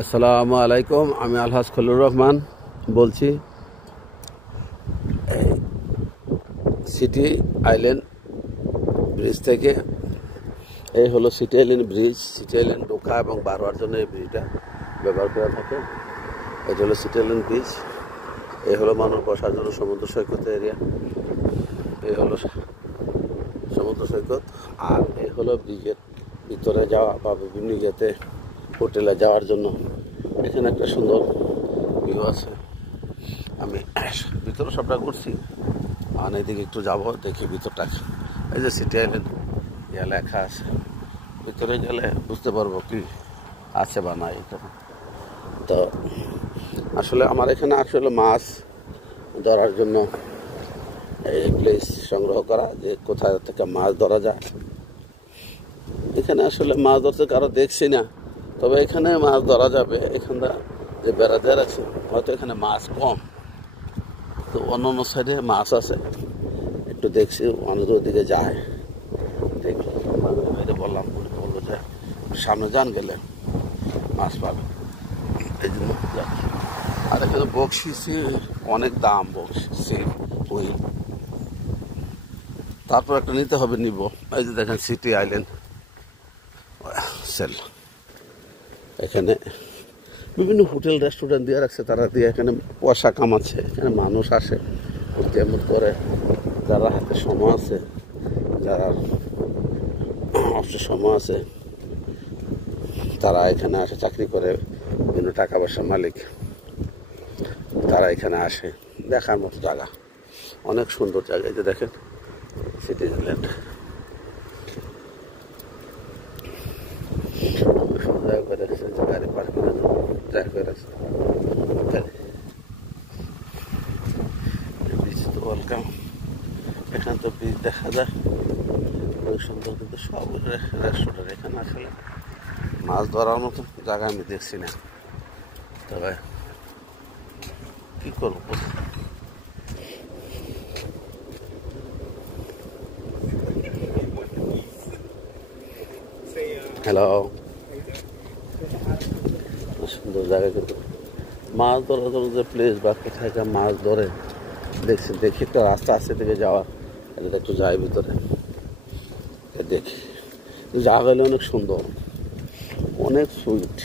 আসসালামু আলাইকুম। আমি আলহাজ খলিলুর রহমান বলছি সিটি আইল্যান্ড ব্রিজ থেকে। এই হলো city island bridge. City island ঢোকা এবং বার হওয়ার জন্য এই ব্রিজটা ব্যবহার করা থাকে। এটা হলো সিটি আইল্যান্ড ব্রিজ। এই হলো মানুষ বসার জন্য সমুদ্র সৈকত এরিয়া। এই হলো সমুদ্র সৈকত। আর এই হলো ব্রিজের ভিতরে যাওয়া বা বিভিন্ন ইয়েতে হোটেলে যাওয়ার জন্য এখানে একটা সুন্দর ভিউ আছে। আমি ভিতরে সবটা করছি, আর এইদিকে একটু যাবো, দেখি ভিতরটা। এই যে সিটি আইল্যান্ড ইয়া লেখা আছে, ভিতরে গেলে বুঝতে পারবো কি আছে বা নাই এখানে। তো আসলে আমার এখানে আসলে মাছ ধরার জন্য এই প্লেস সংগ্রহ করা, যে কোথায় থেকে মাছ ধরা যায়। এখানে আসলে মাছ ধরতে কারো দেখছি না, তবে এখানে মাছ ধরা যাবে। এখানটা যে বেড়া দেওয়া আছে, হয়তো এখানে মাছ কম, তো অন্য অন্য সাইডে মাছ আছে। একটু দেখছি, অনেক দিকে যায় দেখি। বললাম বললো যে সামনে যান, গেলে মাছ পাবে, এই জন্য যাচ্ছি। আর এখানে বকশিসি অনেক দাম, বকশিসি ওই তারপর একটা নিতে হবে, নিব। এই যে দেখেন সিটি আইল্যান্ড সেল। এখানে বিভিন্ন হোটেল রেস্টুরেন্ট দিয়ে রাখছে, তারা দিয়ে এখানে পয়সা কামাচ্ছে। এখানে মানুষ আসে, কেমন করে, যারা হাতে সময় আছে, যারা অবশ্য সময় আছে, তারা এখানে আসে, চাকরি করে বিভিন্ন টাকা পয়সার মালিক, তারা এখানে আসে। দেখার মতো জায়গা, অনেক সুন্দর জায়গা। এই যে দেখেন সিটি আইল্যান্ড, জায়গা করে রাখছে, গাড়ি পার্কিংয়ের জন্য জায়গা করে রাখছে। বিচ তো ওয়েলকাম। এখানে তো বিচ দেখা যায়, অনেক সুন্দর। কিন্তু সব রেস্টুরেন্ট, এখানে আসলে মাছ ধরার মতো জায়গা আমি দেখছি না। তবে কি করবো, হ্যালো, সুন্দর জায়গা। কিন্তু মাছ ধরার জন্য যে প্লেস বা কোথায় মাছ ধরে দেখছি, দেখি একটা রাস্তা আছে থেকে যাওয়ার, এটা একটু যাই ভিতরে দেখি। জায়গাগুলো অনেক সুন্দর, অনেক সুইট,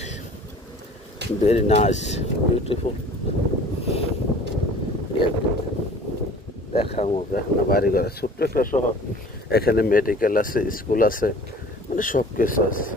ভেরি নাইস, বিউটিফুল। দেখার মতো। এখানে বাড়ি ঘর, ছোট্ট একটা শহর। এখানে মেডিকেল আছে, স্কুল আছে, মানে সব কিছু আছে।